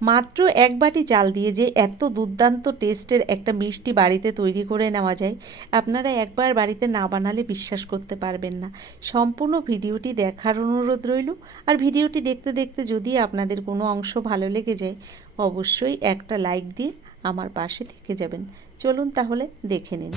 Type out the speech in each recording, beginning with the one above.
মাত্র এক বাটি চাল দিয়ে যে এত দুর্দান্ত টেস্টের একটা মিষ্টি বাড়িতে তৈরি করে নেওয়া যায়, আপনারা একবার বাড়িতে না বানালে বিশ্বাস করতে পারবেন না। সম্পূর্ণ ভিডিওটি দেখার অনুরোধ রইল। আর ভিডিওটি দেখতে দেখতে যদি আপনাদের কোনো অংশ ভালো লেগে যায়, অবশ্যই একটা লাইক দিয়ে আমার পাশে থেকে যাবেন। চলুন তাহলে দেখে নিন।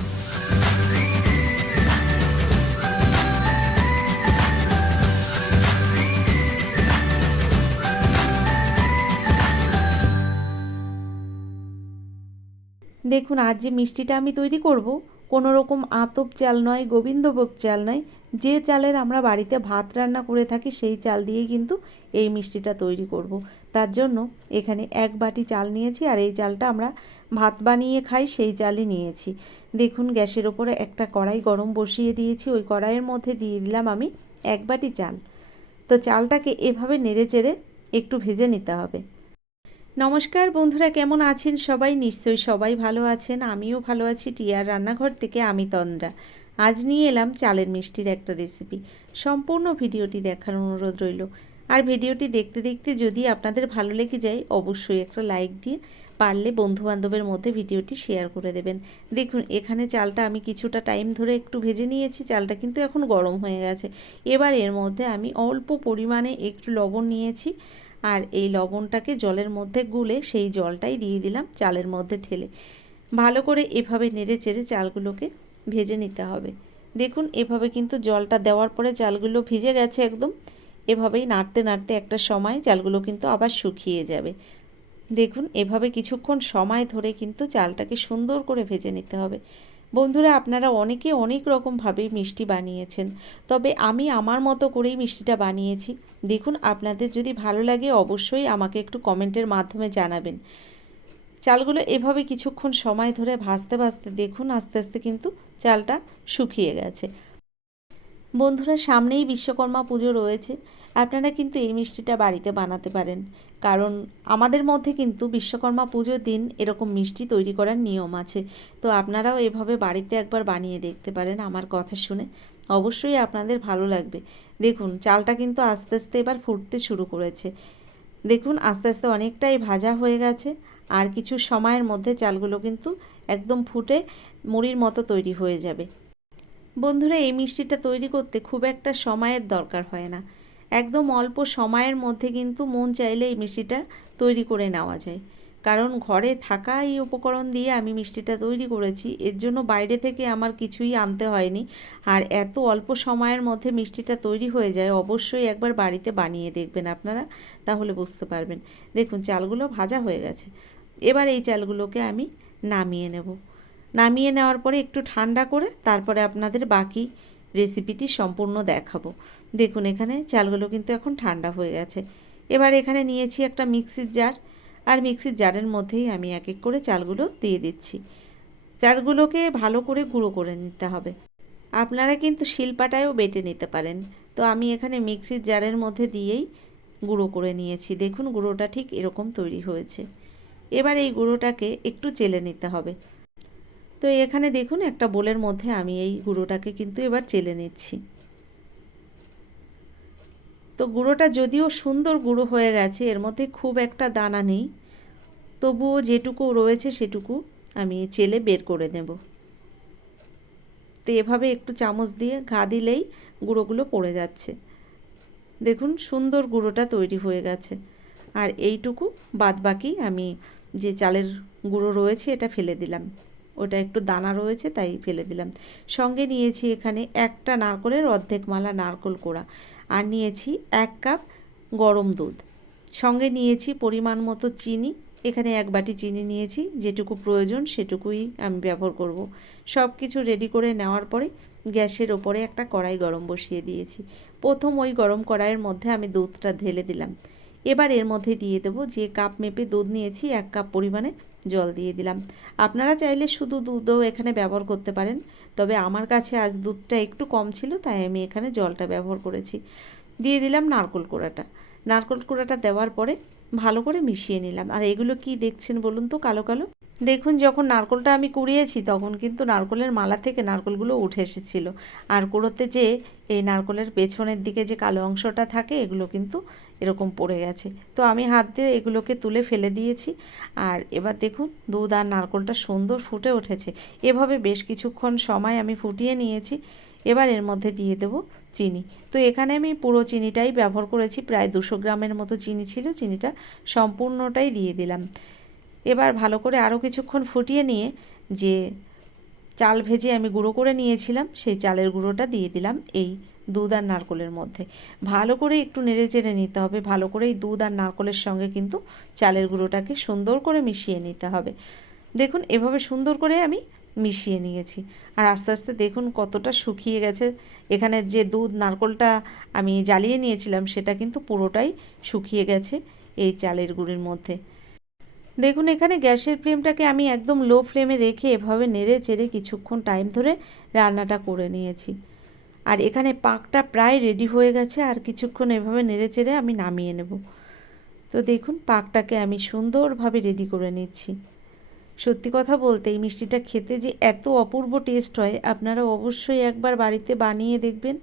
দেখুন, আজ যে মিষ্টিটা আমি তৈরি করব, কোনো রকম আতপ চাল নয়, গোবিন্দভোগ চাল নয়, যে চালের আমরা বাড়িতে ভাত রান্না করে থাকি সেই চাল দিয়েই কিন্তু এই মিষ্টিটা তৈরি করব। তার জন্য এখানে এক বাটি চাল নিয়েছি, আর এই চালটা আমরা ভাত বানিয়ে খাই সেই চালই নিয়েছি। দেখুন, গ্যাসের ওপরে একটা কড়াই গরম বসিয়ে দিয়েছি, ওই কড়াইয়ের মধ্যে দিয়ে দিলাম আমি এক বাটি চাল। তো চালটাকে এভাবে নেড়ে চেড়ে একটু ভেজে নিতে হবে। নমস্কার বন্ধুরা, কেমন আছেন সবাই? নিশ্চয়ই সবাই ভালো আছেন, আমিও ভালো আছি। টিয়ার রান্নাঘর থেকে আমি তন্দ্রা। আজ নিয়ে এলাম চালের মিষ্টির একটা রেসিপি। সম্পূর্ণ ভিডিওটি দেখার অনুরোধ রইল। আর ভিডিওটি দেখতে দেখতে যদি আপনাদের ভালো লেগে যায়, অবশ্যই একটা লাইক দিয়ে পারলে বন্ধুবান্ধবের মধ্যে ভিডিওটি শেয়ার করে দেবেন। দেখুন, এখানে চালটা আমি কিছুটা টাইম ধরে একটু ভেজে নিয়েছি, চালটা কিন্তু এখন গরম হয়ে গেছে। এবার এর মধ্যে আমি অল্প পরিমাণে একটু লবণ নিয়েছি, আর এই লবণটাকে জলের মধ্যে গুলে সেই জলটাই দিয়ে দিলাম চালের মধ্যে ঢেলে। ভালো করে এভাবে নেড়ে চেড়ে চালগুলোকে ভেজে নিতে হবে। দেখুন, এভাবে কিন্তু জলটা দেওয়ার পরে চালগুলো ভিজে গেছে একদম। এভাবেই নাড়তে নাড়তে একটা সময় চালগুলো কিন্তু আবার শুকিয়ে যাবে। দেখুন, এভাবে কিছুক্ষণ সময় ধরে কিন্তু চালটাকে সুন্দর করে ভেজে নিতে হবে। বন্ধুরা, আপনারা অনেকে অনেক রকমভাবেই মিষ্টি বানিয়েছেন, তবে আমি আমার মতো করেই মিষ্টিটা বানিয়েছি। দেখুন, আপনাদের যদি ভালো লাগে অবশ্যই আমাকে একটু কমেন্টের মাধ্যমে জানাবেন। চালগুলো এভাবে কিছুক্ষণ সময় ধরে ভাজতে ভাজতে দেখুন আস্তে আস্তে কিন্তু চালটা শুকিয়ে গেছে। বন্ধুরা, সামনেই বিশ্বকর্মা পুজো রয়েছে। আপনারা কিন্তু এই মিষ্টিটা বাড়িতে বানাতে পারেন, কারণ আমাদের মধ্যে কিন্তু বিশ্বকর্মা পুজোর দিন এরকম মিষ্টি তৈরি করার নিয়ম আছে। তো আপনারাও এভাবে বাড়িতে একবার বানিয়ে দেখতে পারেন আমার কথা শুনে। অবশ্যই আপনাদের ভালো লাগবে। দেখুন, চালটা কিন্তু আস্তে আস্তে এবার ফুটতে শুরু করেছে। দেখুন, আস্তে আস্তে অনেকটাই ভাজা হয়ে গেছে। আর কিছু সময়ের মধ্যে চালগুলো কিন্তু একদম ফুটে মুড়ির মতো তৈরি হয়ে যাবে। বন্ধুরা, এই মিষ্টিটা তৈরি করতে খুব একটা সময়ের দরকার হয় না। একদম অল্প সময়ের মধ্যে কিন্তু মন চাইলে এই মিষ্টিটা তৈরি করে নেওয়া যায়। কারণ ঘরে থাকা এই উপকরণ দিয়ে আমি মিষ্টিটা তৈরি করেছি, এর জন্য বাইরে থেকে আমার কিছুই আনতে হয়নি। আর এত অল্প সময়ের মধ্যে মিষ্টিটা তৈরি হয়ে যায়, অবশ্যই একবার বাড়িতে বানিয়ে দেখবেন আপনারা, তাহলে বুঝতে পারবেন। দেখুন, চালগুলো ভাজা হয়ে গেছে। এবার এই চালগুলোকে আমি নামিয়ে নেব। নামিয়ে নেওয়ার পরে একটু ঠান্ডা করে তারপরে আপনাদের বাকি রেসিপিটি সম্পূর্ণ দেখাবো। দেখুন, এখানে চালগুলো কিন্তু এখন ঠান্ডা হয়ে গেছে। এবার এখানে নিয়েছি একটা মিক্সির জার, আর মিক্সির জারের মধ্যেই আমি এক এক করে চালগুলো দিয়ে দিচ্ছি। চালগুলোকে ভালো করে গুঁড়ো করে নিতে হবে। আপনারা কিন্তু শিলপাটায়ও বেটে নিতে পারেন। তো আমি এখানে মিক্সির জারের মধ্যে দিয়েই গুঁড়ো করে নিয়েছি। দেখুন, গুঁড়োটা ঠিক এরকম তৈরি হয়েছে। এবার এই গুঁড়োটাকে একটু চেলে নিতে হবে। তো এখানে দেখুন, একটা বোলের মধ্যে আমি এই গুঁড়োটাকে কিন্তু এবার চেলে নিচ্ছি। তো গুঁড়োটা যদিও সুন্দর গুঁড়ো হয়ে গেছে, এর মধ্যে খুব একটা দানা নেই, তবুও যেটুকু রয়েছে সেটুকু আমি চেলে বের করে নেব। তো এভাবে একটু চামচ দিয়ে ঘা দিলেই গুঁড়োগুলো পড়ে যাচ্ছে। দেখুন, সুন্দর গুঁড়োটা তৈরি হয়ে গেছে। আর এইটুকু বাদবাকি আমি যে চালের গুঁড়ো রয়েছে এটা ফেলে দিলাম। ওটা একটু দানা রয়েছে তাই ফেলে দিলাম। সঙ্গে নিয়েছি এখানে একটা নারকেলের অর্ধেক মালা নারকেল কোড়া, আর নিয়েছি 1 কাপ গরম দুধ। সঙ্গে নিয়েছি পরিমাণ মতো চিনি। এখানে 1 বাটি চিনি নিয়েছি, যেটুকু প্রয়োজন সেটুকুই আমি ব্যবহার করব। সব কিছু রেডি করে নেওয়ার পরে গ্যাসের ওপরে একটা কড়াই গরম বসিয়ে দিয়েছি। প্রথম ওই গরম কড়াইয়ের মধ্যে আমি দুধটা ঢেলে দিলাম। এবার এর মধ্যে দিয়ে দেবো যে কাপ মেপে দুধ নিয়েছি 1 কাপ পরিমাণে জল দিয়ে দিলাম। আপনারা চাইলে শুধু দুধও এখানে ব্যবহার করতে পারেন, তবে আমার কাছে আজ দুধটা একটু কম ছিল তাই আমি এখানে জলটা ব্যবহার করেছি। দিয়ে দিলাম নারকেল কোড়াটা। নারকেল কোড়াটা দেওয়ার পরে ভালো করে মিশিয়ে নিলাম। আর এগুলো কি দেখছেন বলুন তো কালো কালো? দেখুন যখন নারকেলটা আমি কুড়িয়েছি তখন কিন্তু নারকেলের মালা থেকে নারকেলগুলো উঠে এসেছিল, আর কুড়োতে যে এই নারকেলের পেছনের দিকে যে কালো অংশটা থাকে এগুলো কিন্তু এরকম পড়ে গেছে। তো আমি হাত দিয়ে এগুলোকে তুলে ফেলে দিয়েছি। আর এবার দেখুন দুধ আর নারকেলটা সুন্দর ফুটে উঠেছে। এভাবে বেশ কিছুক্ষণ সময় আমি ফুটিয়ে নিয়েছি। এবার এর মধ্যে দিয়ে দেব চিনি। তো এখানে আমি পুরো চিনিটাই ব্যবহার করেছি, প্রায় 200 গ্রামের মতো চিনি ছিল, চিনিটা সম্পূর্ণটাই দিয়ে দিলাম। এবার ভালো করে আরও কিছুক্ষণ ফুটিয়ে নিয়ে যে চাল ভেজে আমি গুঁড়ো করে নিয়েছিলাম সেই চালের গুঁড়োটা দিয়ে দিলাম এই দুধ আর নারকেলের মধ্যে। ভালো করে একটু নেড়ে চেড়ে নিতে হবে, ভালো করে এই দুধ আর নারকেলের সঙ্গে কিন্তু চালের গুঁড়োটাকে সুন্দর করে মিশিয়ে নিতে হবে। দেখুন এভাবে সুন্দর করে আমি মিশিয়ে নিয়েছি। আর আস্তে আস্তে দেখুন কতটা শুকিয়ে গেছে। এখানে যে দুধ নারকেলটা আমি জ্বালিয়ে নিয়েছিলাম সেটা কিন্তু পুরোটাই শুকিয়ে গেছে এই চালের গুঁড়ির মধ্যে। দেখুন এখানে গ্যাসের ফ্লেমটাকে আমি একদম লো ফ্লেমে রেখে এভাবে নেড়ে চেড়ে কিছুক্ষণ টাইম ধরে রান্নাটা করে নিয়েছি। আর এখানে পাকটা প্রায় রেডি হয়ে গেছে, আর কিছুক্ষণ এভাবে নেড়ে চেড়ে আমি নামিয়ে নেব। তো দেখুন পাকটাকে আমি সুন্দরভাবে রেডি করে নিচ্ছি। সত্যি কথা বলতে এই মিষ্টিটা খেতে যে এত অপূর্ব টেস্ট হয়, আপনারা অবশ্যই একবার বাড়িতে বানিয়ে দেখবেন,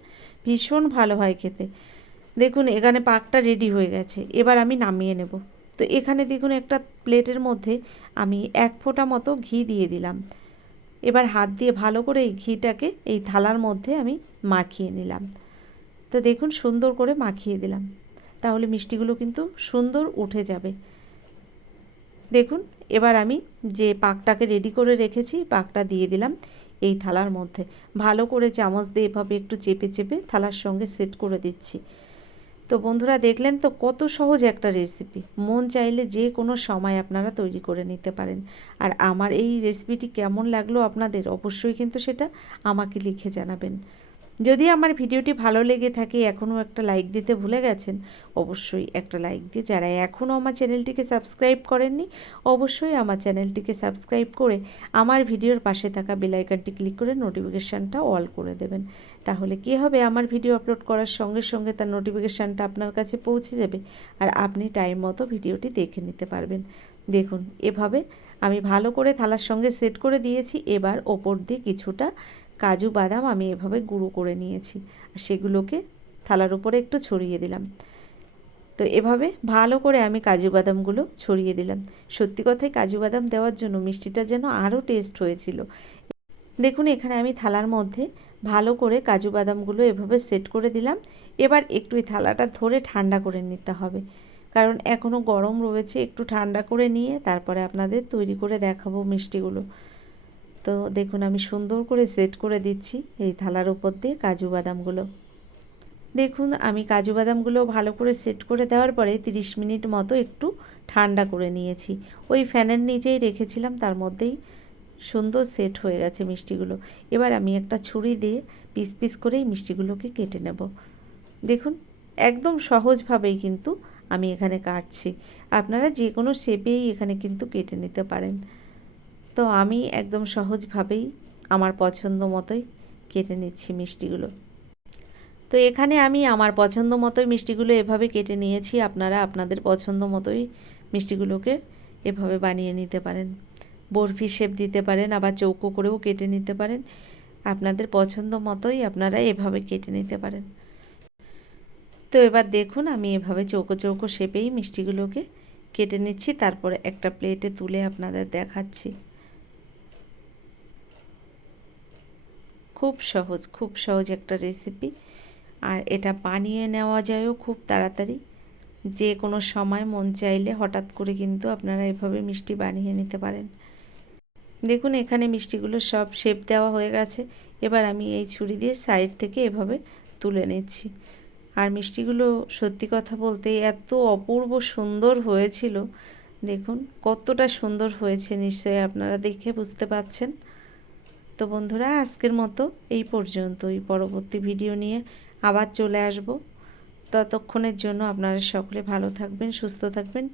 ভীষণ ভালো হয় খেতে। দেখুন এখানে পাকটা রেডি হয়ে গেছে, এবার আমি নামিয়ে নেব। তো এখানে দেখুন একটা প্লেটের মধ্যে আমি 1 ফোঁটা মতো ঘি দিয়ে দিলাম। এবার হাত দিয়ে ভালো করে এই ঘিটাকে এই থালার মধ্যে আমি মাখিয়ে নিলাম। তো দেখুন সুন্দর করে মাখিয়ে দিলাম, তাহলে মিষ্টিগুলো কিন্তু সুন্দর উঠে যাবে। দেখুন এবার আমি যে পাকটাকে রেডি করে রেখেছি পাকটা দিয়ে দিলাম এই থালার মধ্যে। ভালো করে চামচ দিয়ে এভাবে একটু চেপে চেপে থালার সঙ্গে সেট করে দিচ্ছি। তো বন্ধুরা দেখলেন তো কত সহজ একটা রেসিপি, মন চাইলে যে কোনো সময় আপনারা তৈরি করে নিতে পারেন। আর আমার এই রেসিপিটি কেমন লাগলো আপনাদের অবশ্যই কিন্তু সেটা আমাকে লিখে জানাবেন। যদি আমার ভিডিওটি ভালো লেগে থাকে, এখনও একটা লাইক দিতে ভুলে গেছেন, অবশ্যই একটা লাইক দিয়ে যারা এখনও আমার চ্যানেলটিকে সাবস্ক্রাইব করেননি অবশ্যই আমার চ্যানেলটিকে সাবস্ক্রাইব করে আমার ভিডিওর পাশে থাকা বেল আইকনটি ক্লিক করে নোটিফিকেশানটা অল করে দেবেন। তাহলে কী হবে, আমার ভিডিও আপলোড করার সঙ্গে সঙ্গে তার নোটিফিকেশানটা আপনার কাছে পৌঁছে যাবে আর আপনি টাইম মতো ভিডিওটি দেখে নিতে পারবেন। দেখুন এভাবে আমি ভালো করে থালার সঙ্গে সেট করে দিয়েছি। এবার ওপর দিয়ে কিছুটা কাজু বাদাম আমি এভাবে গুঁড়ো করে নিয়েছি আর সেগুলোকে থালার উপরে একটু ছড়িয়ে দিলাম। তো এভাবে ভালো করে আমি কাজু বাদামগুলো ছড়িয়ে দিলাম। সত্যি কথাই কাজু বাদাম দেওয়ার জন্য মিষ্টিটা যেন আরও টেস্ট হয়েছিল। দেখুন এখানে আমি থালার মধ্যে ভালো করে কাজু বাদামগুলো এভাবে সেট করে দিলাম। এবার একটু এই থালাটা ধরে ঠান্ডা করে নিতে হবে, কারণ এখনও গরম রয়েছে। একটু ঠান্ডা করে নিয়ে তারপরে আপনাদের তৈরি করে দেখাবো মিষ্টিগুলো। তো দেখুন আমি সুন্দর করে সেট করে দিচ্ছি এই থালার উপর দিয়ে কাজু বাদামগুলো। দেখুন আমি কাজু বাদামগুলো ভালো করে সেট করে দেওয়ার পরে 30 মিনিট মতো একটু ঠান্ডা করে নিয়েছি। ওই ফ্যানের নিচেই রেখেছিলাম, তার মধ্যেই সুন্দর সেট হয়ে গেছে মিষ্টিগুলো। এবার আমি একটা ছুরি দিয়ে পিস পিস করে এই মিষ্টিগুলোকে কেটে নেব। দেখুন একদম সহজভাবেই কিন্তু আমি এখানে কাটছি, আপনারা যে কোনো শেপেই এখানে কিন্তু কেটে নিতে পারেন। তো আমি একদম সহজভাবেই আমার পছন্দ মতোই কেটে নিচ্ছি মিষ্টিগুলো। তো এখানে আমি আমার পছন্দ মতোই মিষ্টিগুলো এভাবে কেটে নিয়েছি। আপনারা আপনাদের পছন্দ মতোই মিষ্টিগুলোকে এভাবে বানিয়ে নিতে পারেন। বরফি শেপ দিতে পারেন, আবার চৌকো করেও কেটে নিতে পারেন। আপনাদের পছন্দ মতোই আপনারা এভাবে কেটে নিতে পারেন। তো এবার দেখুন আমি এভাবে চৌকো চৌকো শেপেই মিষ্টিগুলোকে কেটে নিচ্ছি, তারপরে একটা প্লেটে তুলে আপনাদের দেখাচ্ছি। খুব সহজ একটা রেসিপি, আর এটা বানিয়ে নেওয়া যায়ও খুব তাড়াতাড়ি। যে কোনো সময় মন চাইলে হঠাৎ করে কিন্তু আপনারা এভাবে মিষ্টি বানিয়ে নিতে পারেন। দেখুন এখানে মিষ্টিগুলো সব শেপ দেওয়া হয়ে গেছে। এবার আমি এই ছুরি দিয়ে সাইড থেকে এভাবে তুলে নিচ্ছি। আর মিষ্টিগুলো সত্যি কথা বলতে এত অপূর্ব সুন্দর হয়েছিল। দেখুন কতটা সুন্দর হয়েছে, নিশ্চয়ই আপনারা দেখে বুঝতে পারছেন। তো বন্ধুরা আজকের মতো এই পর্যন্তই। পরবর্তী ভিডিও নিয়ে আবার চলে আসব। ততক্ষণের জন্য আপনারা সকলে ভালো থাকবেন, সুস্থ থাকবেন।